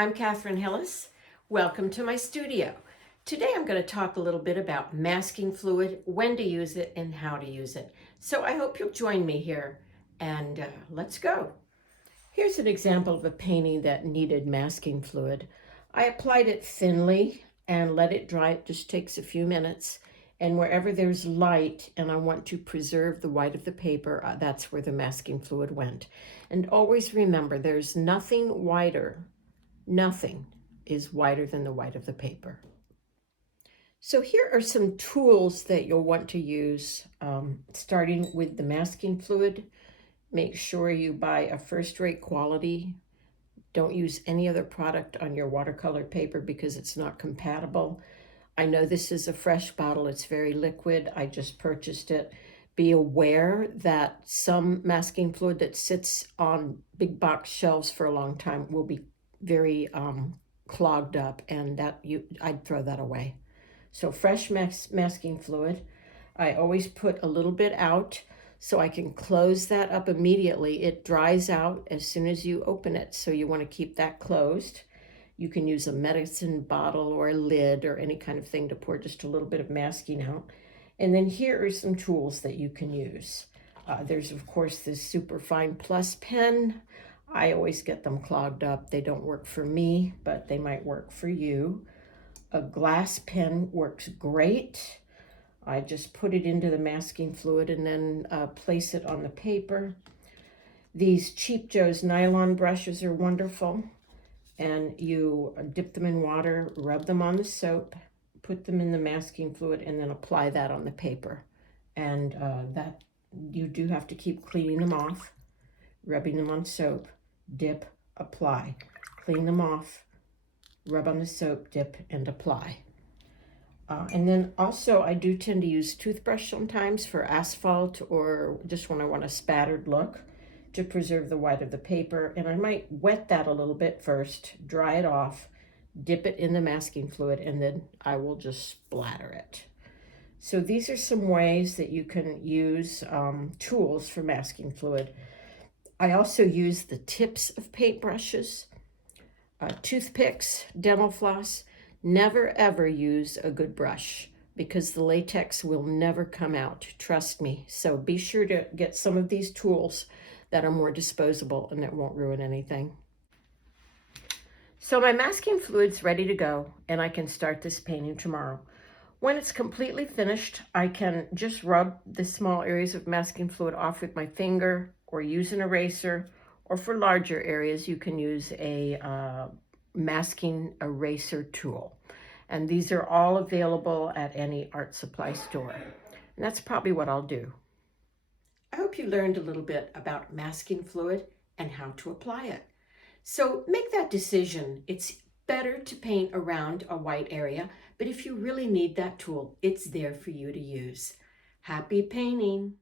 I'm Catherine Hillis. Welcome to my studio. Today I'm going to talk a little bit about masking fluid, when to use it, and how to use it. So I hope you'll join me here, and let's go. Here's an example of a painting that needed masking fluid. I applied it thinly and let it dry. It just takes a few minutes. And wherever there's light and I want to preserve the white of the paper, that's where the masking fluid went. And always remember, there's nothing whiter. Nothing is whiter than the white of the paper. So here are some tools that you'll want to use, starting with the masking fluid. Make sure you buy a first-rate quality. Don't use any other product on your watercolor paper because it's not compatible. I know this is a fresh bottle. It's very liquid. I just purchased it. Be aware that some masking fluid that sits on big box shelves for a long time will be very clogged up, and I'd throw that away. So fresh masking fluid. I always put a little bit out so I can close that up immediately. It dries out as soon as you open it, so you want to keep that closed. You can use a medicine bottle or a lid or any kind of thing to pour just a little bit of masking out. And then here are some tools that you can use. There's, of course, this Superfine Plus pen. I always get them clogged up. They don't work for me, but they might work for you. A glass pen works great. I just put it into the masking fluid and then place it on the paper. These Cheap Joe's nylon brushes are wonderful. And you dip them in water, rub them on the soap, put them in the masking fluid, and then apply that on the paper. And that you do have to keep cleaning them off, rubbing them on soap, dip, apply, clean them off, rub on the soap, dip, and apply. And then also I do tend to use toothbrush sometimes for asphalt or just when I want a spattered look to preserve the white of the paper. And I might wet that a little bit first, dry it off, dip it in the masking fluid, and then I will just splatter it. So these are some ways that you can use tools for masking fluid. I also use the tips of paintbrushes, toothpicks, dental floss. Never ever use a good brush because the latex will never come out, trust me. So be sure to get some of these tools that are more disposable and that won't ruin anything. So my masking fluid's ready to go and I can start this painting tomorrow. When it's completely finished, I can just rub the small areas of masking fluid off with my finger or use an eraser, or for larger areas, you can use a masking eraser tool. And these are all available at any art supply store. And that's probably what I'll do. I hope you learned a little bit about masking fluid and how to apply it. So make that decision. It's better to paint around a white area, but if you really need that tool, it's there for you to use. Happy painting!